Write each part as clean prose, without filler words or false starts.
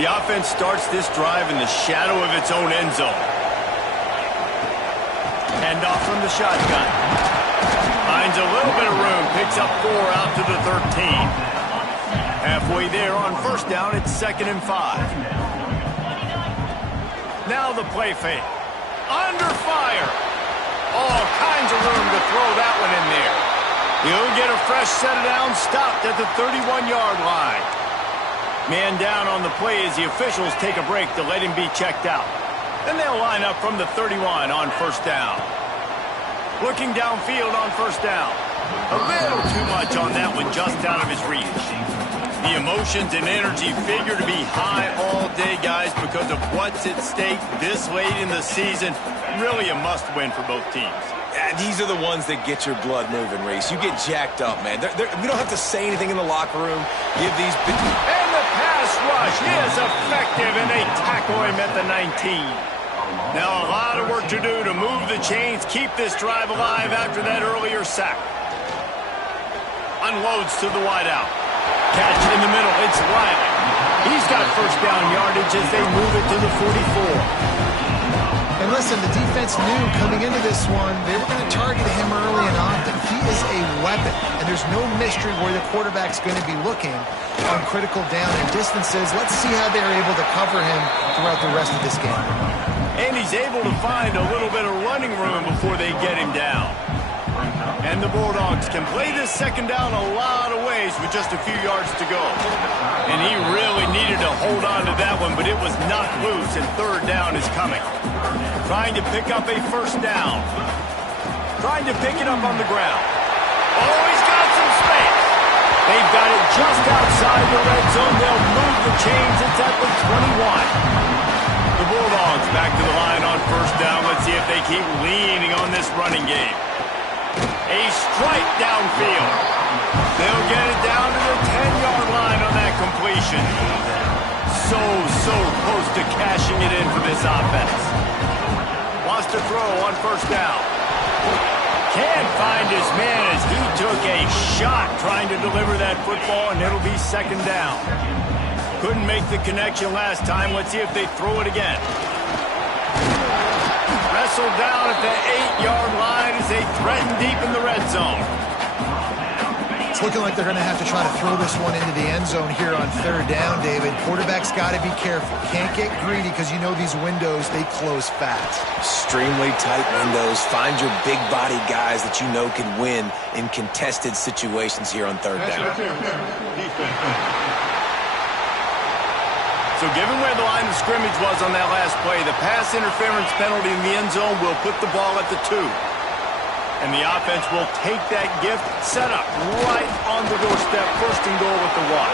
The offense starts this drive in the shadow of its own end zone. Hand off from the shotgun. Finds a little bit of room. Picks up 4 out to the 13. Halfway there on first down, it's 2nd and 5. Now the play fake. Under fire. All kinds of room to throw that one in there. He'll get a fresh set of downs stopped at the 31-yard line. Man down on the play as the officials take a break to let him be checked out. Then they'll line up from the 31 on first down. Looking downfield on first down. A little too much on that one, just out of his reach. The emotions and energy figure to be high all day, guys, because of what's at stake this late in the season. Really a must-win for both teams. Yeah, these are the ones that get your blood moving, Reese. You get jacked up, man. We don't have to say anything in the locker room. Give these... And the pass rush is effective, and they tackle him at the 19. Now a lot of work to do to move the chains, keep this drive alive after that earlier sack. Unloads to the wideout. Catch in the middle, it's Riley. He's got first down yardage as they move it to the 44. And listen, the defense knew coming into this one, they were going to target him early and often. He is a weapon, and there's no mystery where the quarterback's going to be looking on critical down and distances. Let's see how they're able to cover him throughout the rest of this game. And he's able to find a little bit of running room before they get him down. And the Bulldogs can play this second down a lot of ways with just a few yards to go. And he really needed to hold on to that one, but it was knocked loose, and third down is coming. Trying to pick up a first down. Trying to pick it up on the ground. Oh, he's got some space. They've got it just outside the red zone. They'll move the chains. It's at the 21. The Bulldogs back to the line on first down. Let's see if they keep leaning on this running game. A strike downfield. They'll get it down to the 10-yard line on that completion. So close to cashing it in for this offense. Wants to throw on first down. Can't find his man as he took a shot trying to deliver that football, and it'll be second down. Couldn't make the connection last time. Let's see if they throw it again. Wrestled down at the 8-yard line as they threaten deep in the red zone. It's looking like they're going to have to try to throw this one into the end zone here on third down, David. Quarterback's got to be careful. Can't get greedy because you know these windows, they close fast. Extremely tight windows. Find your big body guys that you know can win in contested situations here on third down. So given where the line of scrimmage was on that last play, the pass interference penalty in the end zone will put the ball at the 2. And the offense will take that gift, set up right on the doorstep, first and goal with the 1.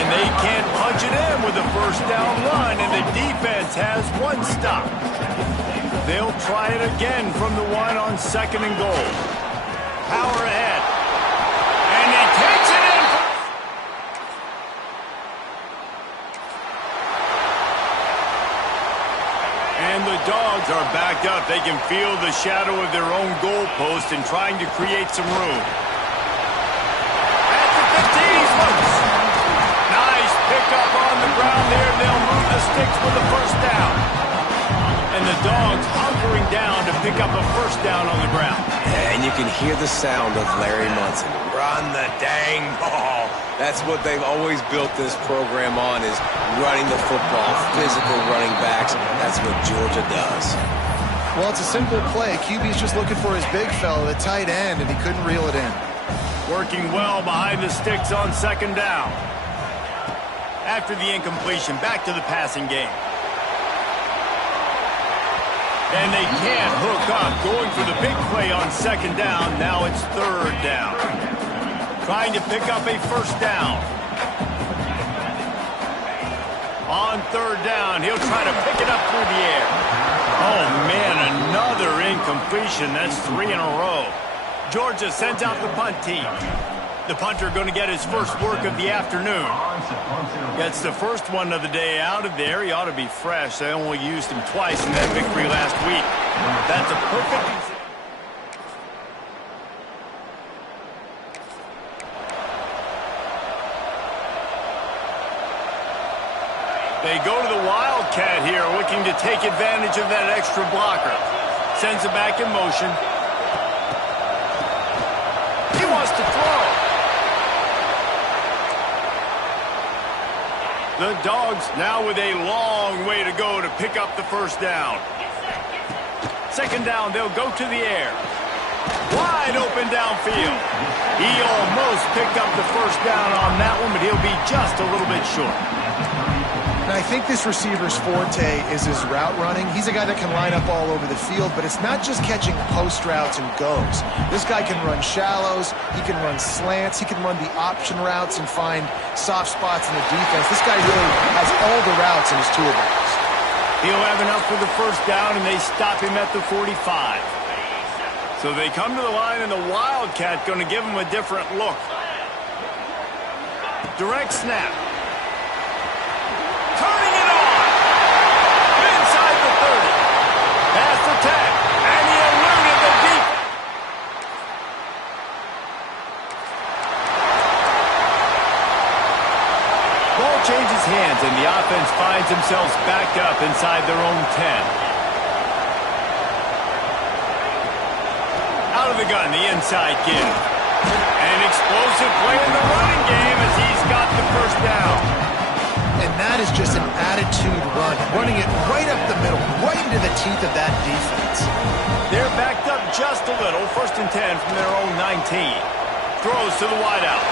And they can't punch it in with a first down run, and the defense has one stop. They'll try it again from the 1 on second and goal. Power ahead. And he takes it in. And the Dogs are backed up. They can feel the shadow of their own goalpost and trying to create some room. At the 15, he's loose. Nice pickup on the ground there. They'll move the sticks with the first down. And the Dogs hunkering down to pick up a first down on the ground. And you can hear the sound of Larry Munson. Run the dang ball. That's what they've always built this program on, is running the football, physical running backs. That's what Georgia does. Well, it's a simple play. QB's just looking for his big fella, the tight end, and he couldn't reel it in. Working well behind the sticks on second down. After the incompletion, back to the passing game. And they can't hook up, going for the big play on second down. Now it's third down. Trying to pick up a first down. On third down, he'll try to pick it up through the air. Oh, man, another incompletion. That's 3 in a row. Georgia sends out the punt team. The punter going to get his first work of the afternoon. Gets the first one of the day out of there. He ought to be fresh. They only used him twice in that victory last week. That's a perfect... They go to the Wildcat here, looking to take advantage of that extra blocker. Sends it back in motion. He wants to throw. The Dogs now with a long way to go to pick up the first down. Second down, they'll go to the air. Wide open downfield. He almost picked up the first down on that one, but he'll be just a little bit short. And I think this receiver's forte is his route running. He's a guy that can line up all over the field, but it's not just catching post routes and goes. This guy can run shallows, he can run slants, he can run the option routes and find soft spots in the defense. This guy really has all the routes in his toolbox. He'll have enough for the first down, and they stop him at the 45. So they come to the line, and the Wildcat going to give him a different look. Direct snap. Turning it on. Inside the 30. Past the 10. And he eluded the deep. Ball changes hands, and the offense finds themselves backed up inside their own 10. Out of the gun, the inside give. An explosive play in the running game as he's got the first down. And that is just an attitude run, running it right up the middle, right into the teeth of that defense. They're backed up just a little. First and 10 from their own 19. Throws to the wideout.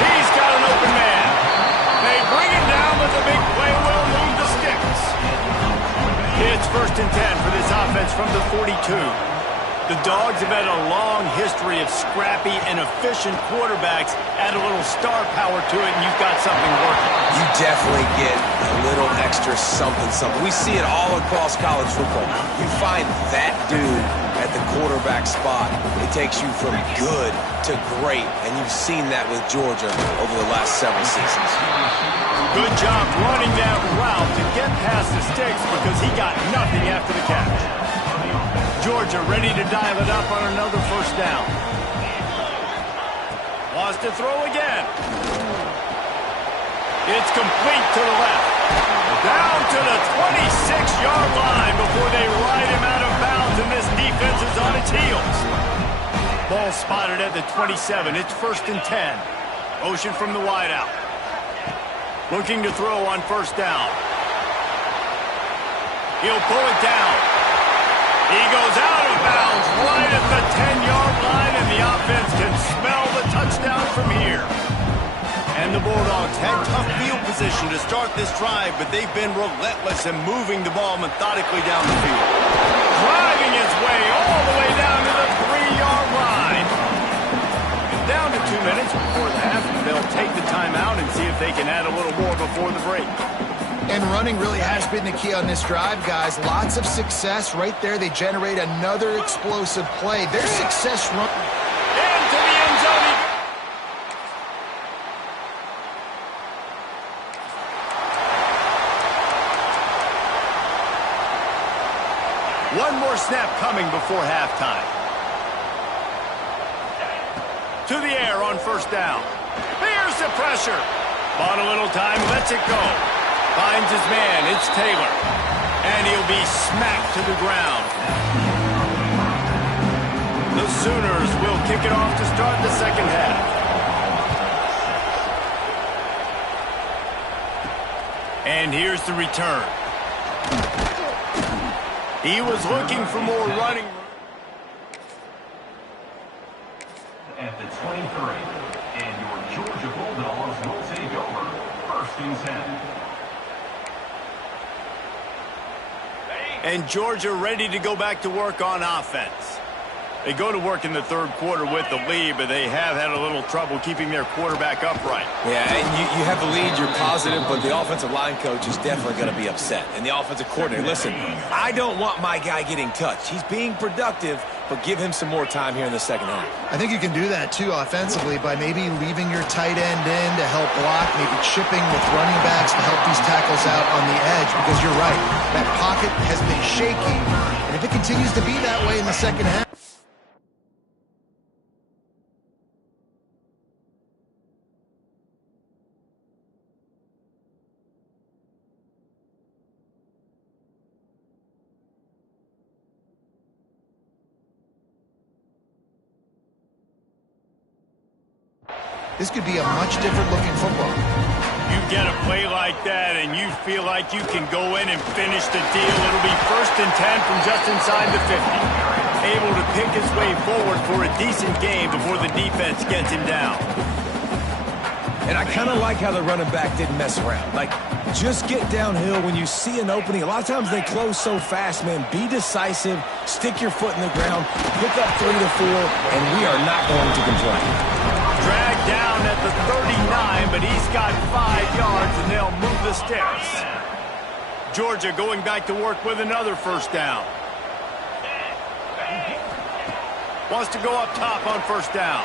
He's got an open man. They bring him down, but the big play will move the sticks. It's first and 10 for this offense from the 42. The Dogs have had a long history of scrappy and efficient quarterbacks. Add a little star power to it, and you've got something working. You definitely get a little extra something. We see it all across college football. You find that dude at the quarterback spot, it takes you from good to great, and you've seen that with Georgia over the last several seasons. Good job running that route to get past the sticks because he got nothing after the catch. Georgia ready to dial it up on another first down. Wants to throw again. It's complete to the left. Down to the 26-yard line before they ride him out of bounds, and this defense is on its heels. Ball spotted at the 27. It's first and 10. Motion from the wideout. Looking to throw on first down. He'll pull it down. He goes out of bounds right at the 10-yard line, and the offense can smell the touchdown from here. And the Bulldogs had tough field position to start this drive, but they've been relentless in moving the ball methodically down the field. Driving his way all the way down to the 3-yard line. And down to 2 minutes before the half, they'll take the timeout and see if they can add a little more before the break. And running really has been the key on this drive, guys. Lots of success right there. They generate another explosive play. Their success run. Into the end zone. One more snap coming before halftime. To the air on first down. Here's the pressure. Bought a little time, lets it go. Finds his man, it's Taylor. And he'll be smacked to the ground. The Sooners will kick it off to start the second half. And here's the return. He was looking for more running. At the 23, and your Georgia Bulldogs will take over. First and 10. And Georgia ready to go back to work on offense. They go to work in the third quarter with the lead, but they have had a little trouble keeping their quarterback upright. Yeah, and you have the lead, you're positive, but the offensive line coach is definitely going to be upset. And the offensive coordinator, listen, I don't want my guy getting touched. He's being productive, but give him some more time here in the second half. I think you can do that, too, offensively, by maybe leaving your tight end in to help block, maybe chipping with running backs to help these tackles out on the edge, because you're right, that pocket has been shaky, and if it continues to be that way in the second half, this could be a much different looking football. You get a play like that and you feel like you can go in and finish the deal. It'll be 1st and 10 from just inside the 50. Able to pick his way forward for a decent game before the defense gets him down. And I kind of like how the running back didn't mess around. Like, just get downhill when you see an opening. A lot of times they close so fast, man. Be decisive, stick your foot in the ground, pick up 3 to 4, and we are not going to complain. Dragged down at the 39, but he's got 5 yards, and they'll move the sticks. Georgia going back to work with another 1st down. Wants to go up top on 1st down.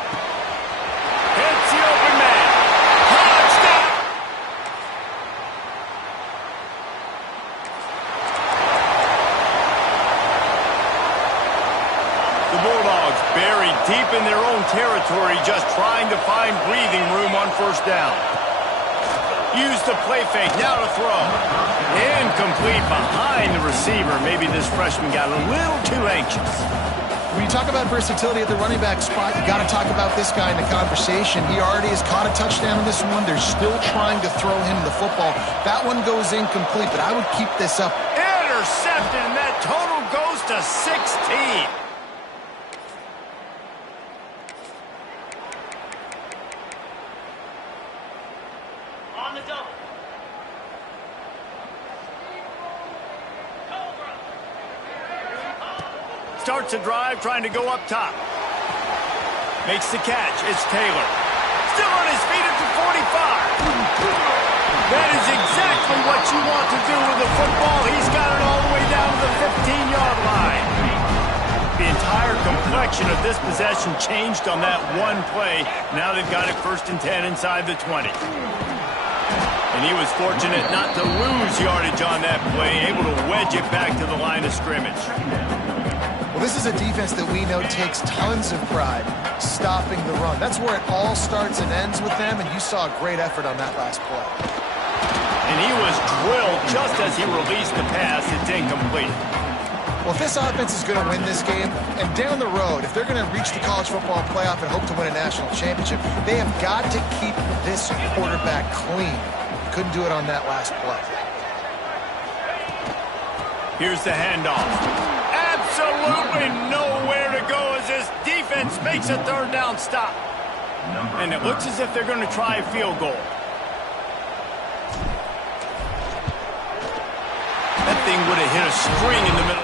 Hits the open man. Touchdown! The Bulldogs buried deep in their own territory, just trying to find breathing room on 1st down. Use the play fake, now to throw. Incomplete behind the receiver. Maybe this freshman got a little too anxious. When you talk about versatility at the running back spot, you got to talk about this guy in the conversation. He already has caught a touchdown in this one. They're still trying to throw him the football. That one goes incomplete, but I would keep this up. Intercepted, and that total goes to 16. On the double. Starts a drive, trying to go up top. Makes the catch. It's Taylor. Still on his feet at the 45. That is exactly what you want to do with the football. He's got it all the way down to the 15-yard line. The entire complexion of this possession changed on that one play. Now they've got it 1st and 10 inside the 20. And he was fortunate not to lose yardage on that play, able to wedge it back to the line of scrimmage. Well, this is a defense that we know takes tons of pride stopping the run. That's where it all starts and ends with them, and you saw a great effort on that last play. And he was drilled just as he released the pass. It's incomplete. Well, if this offense is going to win this game, and down the road, if they're going to reach the college football playoff and hope to win a national championship, they have got to keep this quarterback clean. Couldn't do it on that last play. Here's the handoff. Absolutely nowhere to go as this defense makes a 3rd down stop. And it looks as if they're going to try a field goal. That thing would have hit a string in the middle.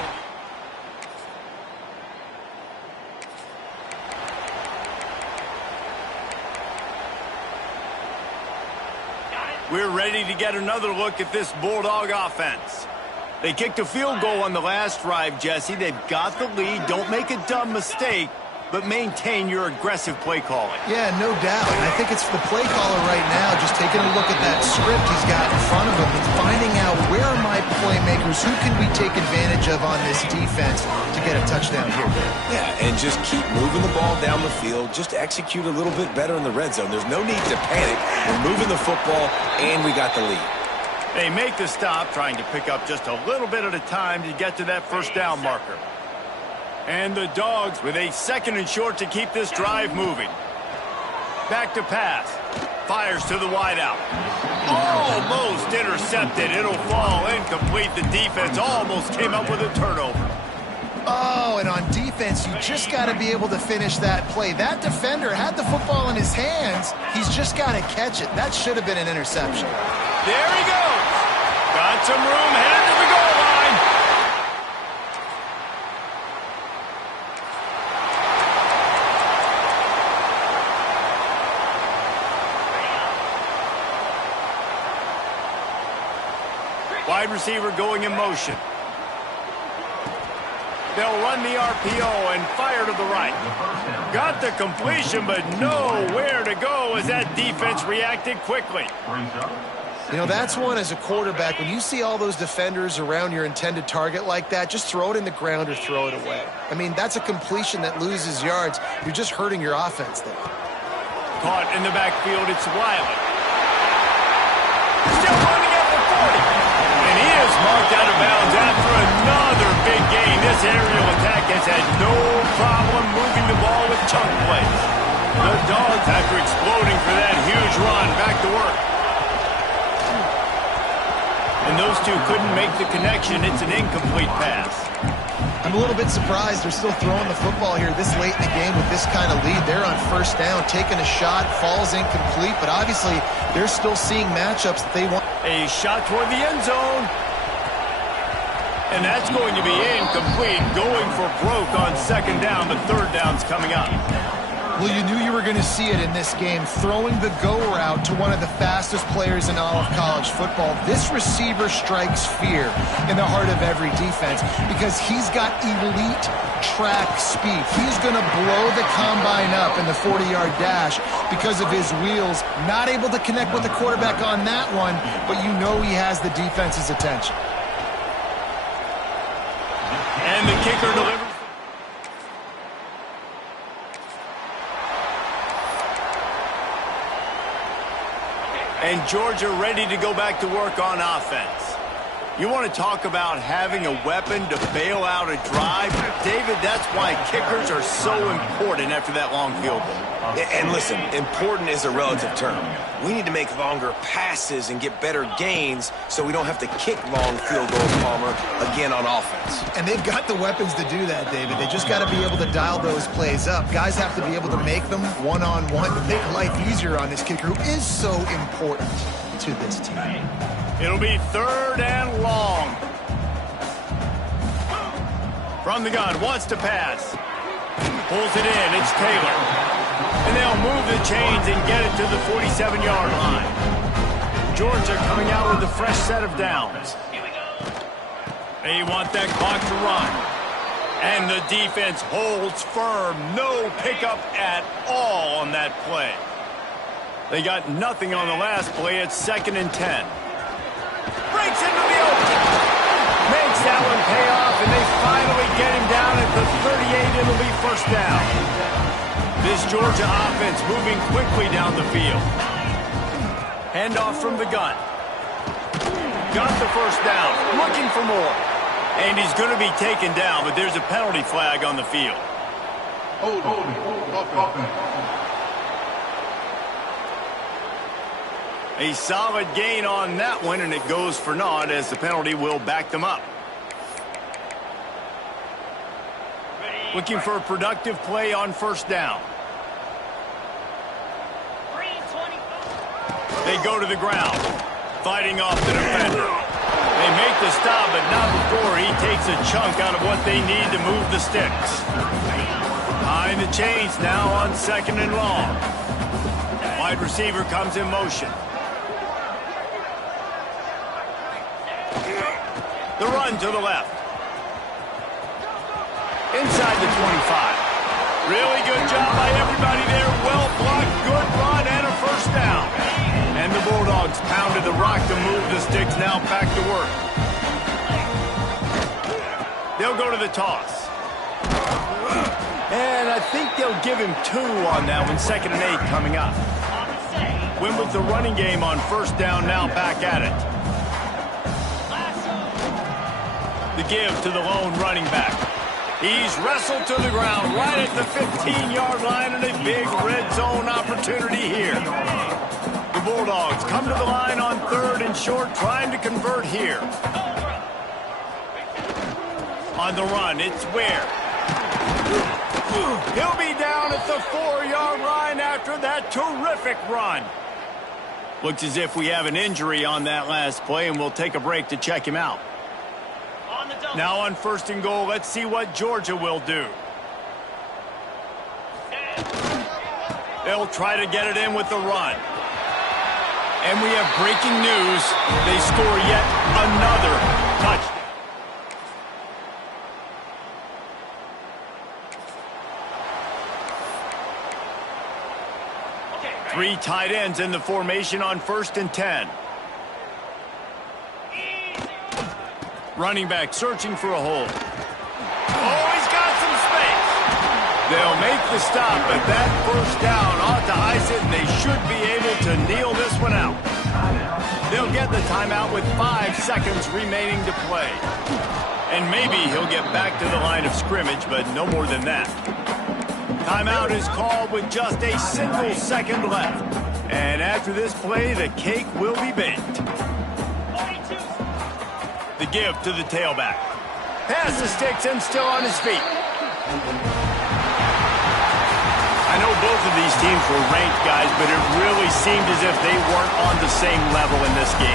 We're ready to get another look at this Bulldog offense. They kicked a field goal on the last drive, Jesse. They've got the lead. Don't make a dumb mistake, but maintain your aggressive play calling. Yeah, no doubt. And I think it's the play caller right now just taking a look at that script he's got in front of him and finding out where are my playmakers, who can we take advantage of on this defense to get a touchdown here. Yeah, and just keep moving the ball down the field. Just execute a little bit better in the red zone. There's no need to panic. We're moving the football, and we got the lead. They make the stop, trying to pick up just a little bit at a time to get to that 1st down marker. And the Dogs with a 2nd and short to keep this drive moving. Back to pass. Fires to the wideout. Almost intercepted. It'll fall incomplete. The defense almost came up with a turnover. Oh, and on defense, you just got to be able to finish that play. That defender had the football in his hands. He's just got to catch it. That should have been an interception. There he goes. Got some room, headed to the goal line. Wide receiver going in motion. They'll run the RPO and fire to the right. Got the completion, but nowhere to go as that defense reacted quickly. You know, that's one as a quarterback. When you see all those defenders around your intended target like that, just throw it in the ground or throw it away. I mean, that's a completion that loses yards. You're just hurting your offense there. Caught in the backfield, it's Wiley. Still running at the 40. And he is marked out of bounds after another big gain. This aerial attack has had no problem moving the ball with chunk plays. The Dogs, after exploding Reloading for that huge run. Back to work. And those two couldn't make the connection. It's an incomplete pass. I'm a little bit surprised they're still throwing the football here this late in the game with this kind of lead. They're on first down, taking a shot, falls incomplete, but obviously they're still seeing matchups that they want. A shot toward the end zone. And that's going to be incomplete. Going for broke on second down, but third down's coming up. Well, you knew you were going to see it in this game, throwing the go route to one of the fastest players in all of college football. This receiver strikes fear in the heart of every defense because he's got elite track speed. He's going to blow the combine up in the 40-yard dash because of his wheels. Not able to connect with the quarterback on that one, but you know he has the defense's attention. And the kicker delivers. And Georgia ready to go back to work on offense. You want to talk about having a weapon to bail out a drive? David, that's why kickers are so important after that long field goal. And listen, important is a relative term. We need to make longer passes and get better gains so we don't have to kick long field goals, Palmer, again on offense. And they've got the weapons to do that, David. They just got to be able to dial those plays up. Guys have to be able to make them one-on-one to make life easier on this kicker who is so important to this team. It'll be third and long. From the gun, wants to pass. Pulls it in, it's Taylor. And they'll move the chains and get it to the 47-yard line. Georgia coming out with a fresh set of downs. They want that clock to run. And the defense holds firm. No pickup at all on that play. They got nothing on the last play. It's 2nd and 10. Breaks into the open. Makes that one pay off, and they finally get him down at the 38. It'll be first down. This Georgia offense moving quickly down the field. Handoff from the gun. Got the first down. Looking for more. And he's going to be taken down, but there's a penalty flag on the field. A solid gain on that one, and it goes for naught as the penalty will back them up. Looking for a productive play on first down. They go to the ground, fighting off the defender. They make the stop, but not before he takes a chunk out of what they need to move the sticks. Behind the chains now on 2nd and long. Wide receiver comes in motion. The run to the left. Inside the 25. Really good job by everybody there. Well blocked, good run, and a first down. And the Bulldogs pounded the rock to move the sticks. Now back to work. They'll go to the toss. And I think they'll give him 2 on that one. 2nd and 8 coming up. Win with the running game on first down, now back at it. The give to the lone running back. He's wrestled to the ground right at the 15-yard line, and a big red zone opportunity here. The Bulldogs come to the line on 3rd and short, trying to convert here. On the run, it's Ware. He'll be down at the 4-yard line after that terrific run. Looks as if we have an injury on that last play, and we'll take a break to check him out. Now on 1st and goal, let's see what Georgia will do. They'll try to get it in with the run. And we have breaking news. They score yet another touchdown. Three tight ends in the formation on 1st and 10. Running back searching for a hole. Oh, he's got some space. They'll make the stop, but that first down ought to ice it, and they should be able to kneel this one out. They'll get the timeout with 5 seconds remaining to play. And maybe he'll get back to the line of scrimmage, but no more than that. Timeout is called with just a single second left. And after this play, the cake will be baked. 42. The give to the tailback. Pass the sticks and still on his feet. I know both of these teams were ranked, guys, but it really seemed as if they weren't on the same level in this game.